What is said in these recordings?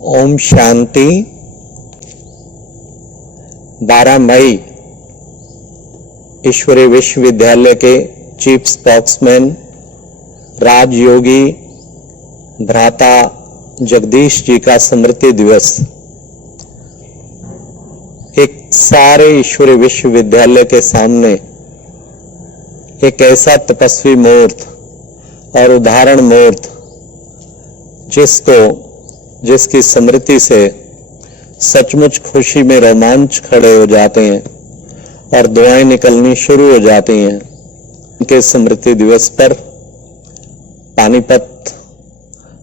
ओम शांति। 12 मई ईश्वरीय विश्वविद्यालय के चीफ स्पोक्समैन राजयोगी भ्राता जगदीश जी का स्मृति दिवस। एक सारे ईश्वरीय विश्वविद्यालय के सामने एक ऐसा तपस्वी मूर्त और उदाहरण मूर्त जिसकी स्मृति से सचमुच खुशी में रोमांच खड़े हो जाते हैं और दुआएं निकलनी शुरू हो जाती हैं। उनके स्मृति दिवस पर पानीपत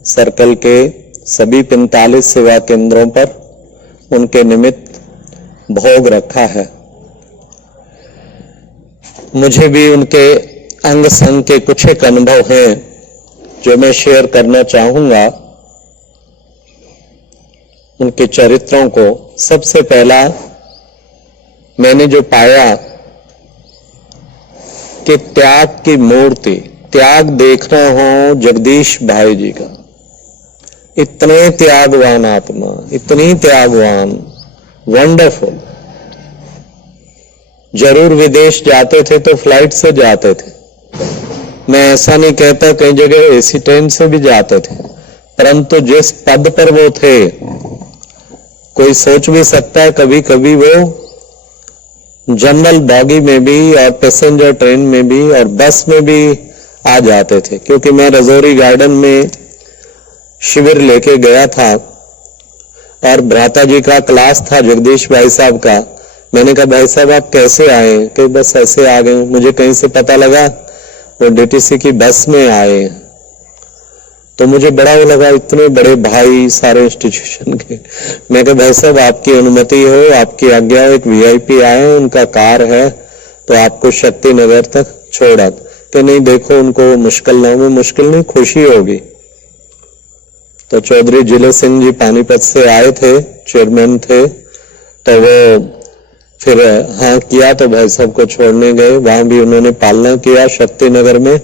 सर्कल के सभी 45 सेवा केंद्रों पर उनके निमित्त भोग रखा है। मुझे भी उनके अंग संग के कुछ एक अनुभव हैं जो मैं शेयर करना चाहूंगा। उनके चरित्रों को सबसे पहला मैंने जो पाया कि त्याग की मूर्ति, त्याग देखना हो जगदीश भाई जी का। इतने त्यागवान आत्मा, इतनी त्यागवान, वंडरफुल। जरूर विदेश जाते थे तो फ्लाइट से जाते थे। मैं ऐसा नहीं कहता, कई जगह एसी ट्रेन से भी जाते थे, परंतु जिस पद पर वो थे, कोई सोच भी सकता है कभी कभी वो जनरल बॉगी में भी और पैसेंजर ट्रेन में भी और बस में भी आ जाते थे। क्योंकि मैं रजौरी गार्डन में शिविर लेके गया था और भ्राता जी का क्लास था जगदीश भाई साहब का। मैंने कहा भाई साहब आप कैसे आए? कि बस ऐसे आ गए। मुझे कहीं से पता लगा वो डीटीसी की बस में आए, तो मुझे बड़ा वो लगा, इतने बड़े भाई सारे इंस्टीट्यूशन के। मैं कहा भाई साहब आपकी अनुमति हो, आपकी आज्ञा हो, एक वीआईपी आए, उनका कार है तो आपको शक्ति नगर तक छोड़ा। कि नहीं देखो उनको मुश्किल ना हो। मुश्किल नहीं, खुशी होगी। तो चौधरी जिले सिंह जी पानीपत से आए थे, चेयरमैन थे, तो वो फिर हाँ किया तो भाई साहब को छोड़ने गए। वहां भी उन्होंने पालना किया शक्ति नगर में।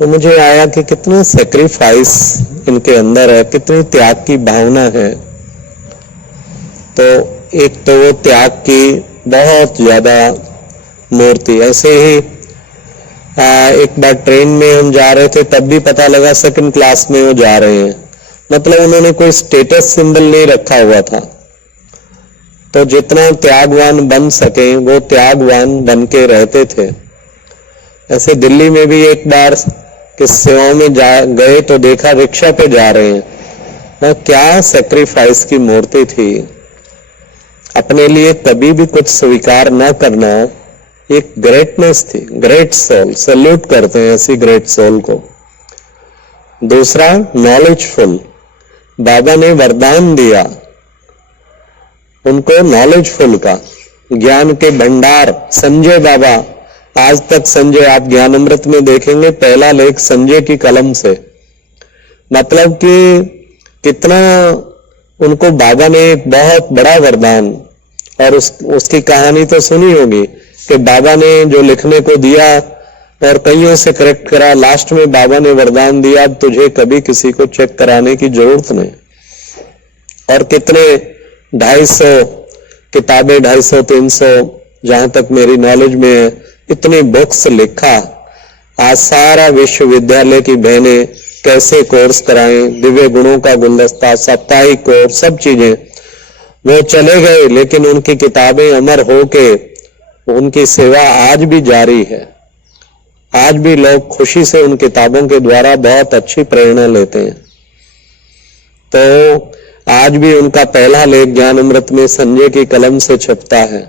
तो मुझे आया कि कितना सेक्रीफाइस इनके अंदर है, कितनी त्याग की भावना है। तो एक तो वो त्याग की बहुत ज्यादा मूर्ति। ऐसे ही एक बार ट्रेन में हम जा रहे थे, तब भी पता लगा सेकंड क्लास में वो जा रहे हैं। मतलब उन्होंने कोई स्टेटस सिंबल नहीं रखा हुआ था। तो जितना त्यागवान बन सके वो त्यागवान बन के रहते थे। ऐसे दिल्ली में भी एक बार कि सेवाओं में गए तो देखा रिक्शा पे जा रहे हैं। वो क्या सेक्रीफाइस की मूर्ति थी। अपने लिए कभी भी कुछ स्वीकार न करना एक ग्रेटनेस थी, ग्रेट सोल। सैल्यूट करते हैं ऐसी ग्रेट सोल को। दूसरा नॉलेजफुल, बाबा ने वरदान दिया उनको नॉलेजफुल का, ज्ञान के भंडार। संजय बाबा, आज तक संजय, आप ज्ञान अमृत में देखेंगे पहला लेख संजय की कलम से। मतलब कि कितना उनको बाबा ने एक बहुत बड़ा वरदान। और उसकी कहानी तो सुनी होगी कि बाबा ने जो लिखने को दिया और कईयों से करेक्ट करा, लास्ट में बाबा ने वरदान दिया तुझे कभी किसी को चेक कराने की जरूरत नहीं। और कितने 250 किताबें, 250-300 जहां तक मेरी नॉलेज में है, इतनी बुक्स लिखा। आज सारा विश्वविद्यालय की बहनें कैसे कोर्स कराएं, दिव्य गुणों का गुलदस्ता, साप्ताहिक कोर्स, सब चीजें। वो चले गए लेकिन उनकी किताबें अमर होके उनकी सेवा आज भी जारी है। आज भी लोग खुशी से उन किताबों के द्वारा बहुत अच्छी प्रेरणा लेते हैं। तो आज भी उनका पहला लेख ज्ञान अमृत में संजय की कलम से छपता है।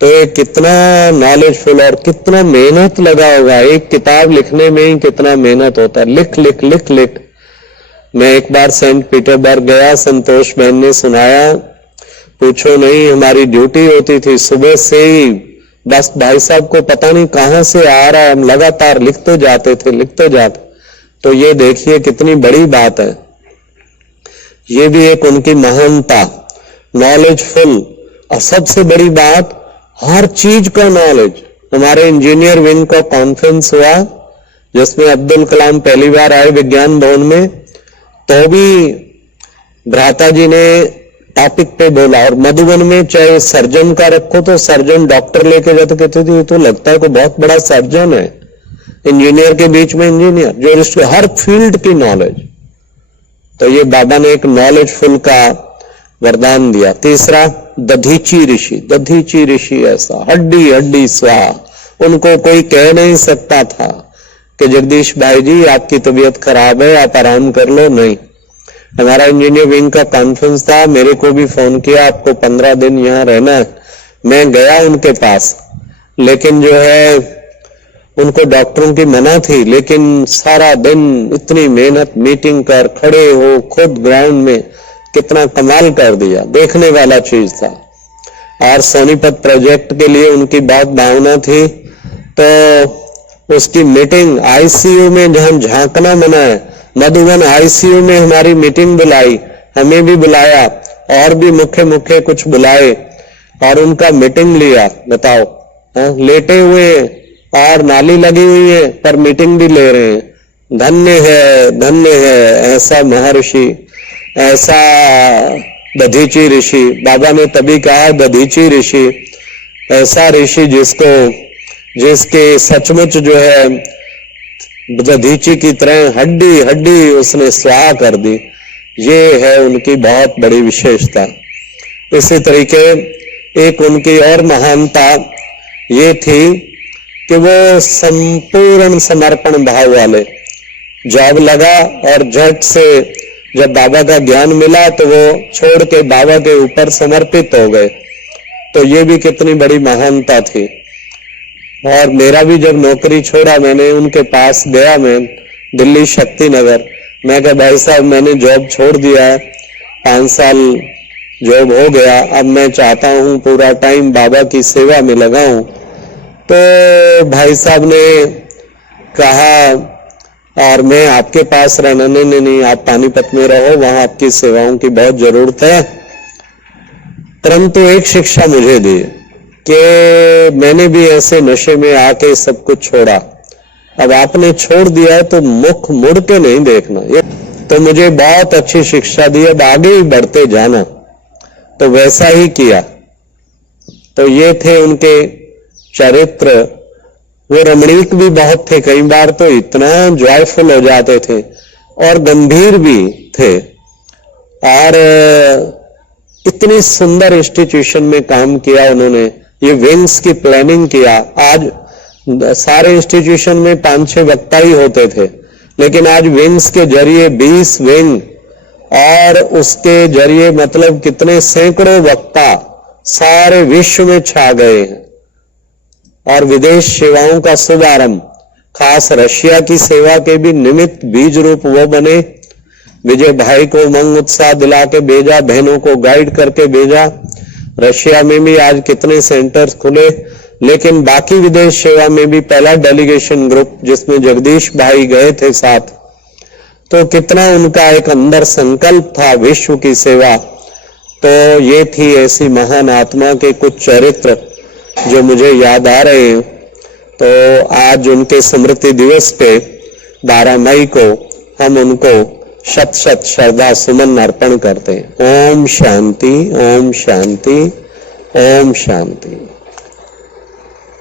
तो ये कितना नॉलेजफुल और कितना मेहनत लगा होगा। एक किताब लिखने में ही कितना मेहनत होता है। लिख लिख लिख लिख। मैं एक बार सेंट पीटरबर्ग गया, संतोष बहन ने सुनाया, पूछो नहीं, हमारी ड्यूटी होती थी सुबह से ही। बस भाई साहब को पता नहीं कहां से आ रहा है, हम लगातार लिखते जाते थे, लिखते जाते। तो ये देखिए कितनी बड़ी बात है। ये भी एक उनकी महानता, नॉलेजफुल। और सबसे बड़ी बात, हर चीज का नॉलेज। हमारे इंजीनियर विंग का कॉन्फ्रेंस हुआ जिसमें अब्दुल कलाम पहली बार आए विज्ञान भवन में, तो भी भ्राता जी ने टॉपिक पे बोला, और मधुबन में चाहे सर्जन का रखो तो सर्जन डॉक्टर लेके जाते, कहते थे तो लगता है कोई बहुत बड़ा सर्जन है, इंजीनियर के बीच में इंजीनियर, जो हर फील्ड की नॉलेज। तो ये बाबा ने एक नॉलेजफुल का वरदान दिया। तीसरा, दधीची ऋषि। दधीची ऋषि ऐसा हड्डी हड्डी स्वाहा, उनको कोई कह नहीं सकता था कि जगदीश भाई जी आपकी तबीयत खराब है, आप आराम कर लो, नहीं। हमारा इंजीनियर विंग का कॉन्फ्रेंस था, मेरे को भी फोन किया आपको 15 दिन यहाँ रहना है। मैं गया उनके पास, लेकिन जो है उनको डॉक्टरों की मना थी, लेकिन सारा दिन इतनी मेहनत, मीटिंग कर, खड़े हो खुद ग्राउंड में, कितना कमाल कर दिया, देखने वाला चीज था। और सोनीपत प्रोजेक्ट के लिए उनकी बहुत भावना थी, तो उसकी मीटिंग आईसीयू में जहां झांकना मना है, मधुबन आईसीयू में हमारी मीटिंग बुलाई, हमें भी बुलाया और भी मुख्य कुछ बुलाए और उनका मीटिंग लिया। बताओ, लेटे हुए और नाली लगी हुई है पर मीटिंग भी ले रहे हैं। धन्य है ऐसा महर्षि, ऐसा दधीची ऋषि। बाबा ने तभी कहा दधीची ऋषि, ऐसा ऋषि जिसके सचमुच जो है दधीची की तरह हड्डी हड्डी उसने स्वाहा कर दी। ये है उनकी बहुत बड़ी विशेषता। इसी तरीके एक उनकी और महानता ये थी कि वो संपूर्ण समर्पण भाव वाले। जॉब लगा और झट से जब बाबा का ज्ञान मिला तो वो छोड़ के बाबा के ऊपर समर्पित हो गए। तो ये भी कितनी बड़ी महानता थी। और मेरा भी जब नौकरी छोड़ा, मैंने उनके पास गया, मैं दिल्ली शक्ति नगर, मैं कहा भाई साहब मैंने जॉब छोड़ दिया है, 5 साल जॉब हो गया, अब मैं चाहता हूं पूरा टाइम बाबा की सेवा में लगाऊं। तो भाई साहब ने कहा और मैं आपके पास रहना, नहीं आप पानीपत में रहो, वहां आपकी सेवाओं की बहुत जरूरत है। परंतु एक शिक्षा मुझे दी कि मैंने भी ऐसे नशे में आके सब कुछ छोड़ा, अब आपने छोड़ दिया है तो मुख मुड़ के नहीं देखना। ये तो मुझे बहुत अच्छी शिक्षा दी, अब आगे ही बढ़ते जाना। तो वैसा ही किया। तो ये थे उनके चरित्र। वो रमणीक भी बहुत थे, कई बार तो इतना जॉयफुल हो जाते थे और गंभीर भी थे। और इतनी सुंदर इंस्टीट्यूशन में काम किया उन्होंने, ये विंग्स की प्लानिंग किया। आज सारे इंस्टीट्यूशन में 5-6 वक्ता ही होते थे, लेकिन आज विंग्स के जरिए 20 विंग और उसके जरिए मतलब कितने सैकड़ों वक्ता सारे विश्व में छा गए हैं। और विदेश सेवाओं का शुभारंभ, खास रशिया की सेवा के भी निमित्त बीज रूप वो बने। विजय भाई को उमंग उत्साह दिला के भेजा, बहनों को गाइड करके भेजा। रशिया में भी आज कितने सेंटर्स खुले, लेकिन बाकी विदेश सेवा में भी पहला डेलीगेशन ग्रुप जिसमें जगदीश भाई गए थे साथ। तो कितना उनका एक अंदर संकल्प था विश्व की सेवा। तो ये थी ऐसी महान आत्मा के कुछ चरित्र जो मुझे याद आ रहे हैं। तो आज उनके स्मृति दिवस पे 12 मई को हम उनको शत शत श्रद्धा सुमन अर्पण करते हैं। ओम शांति, ओम शांति, ओम शांति।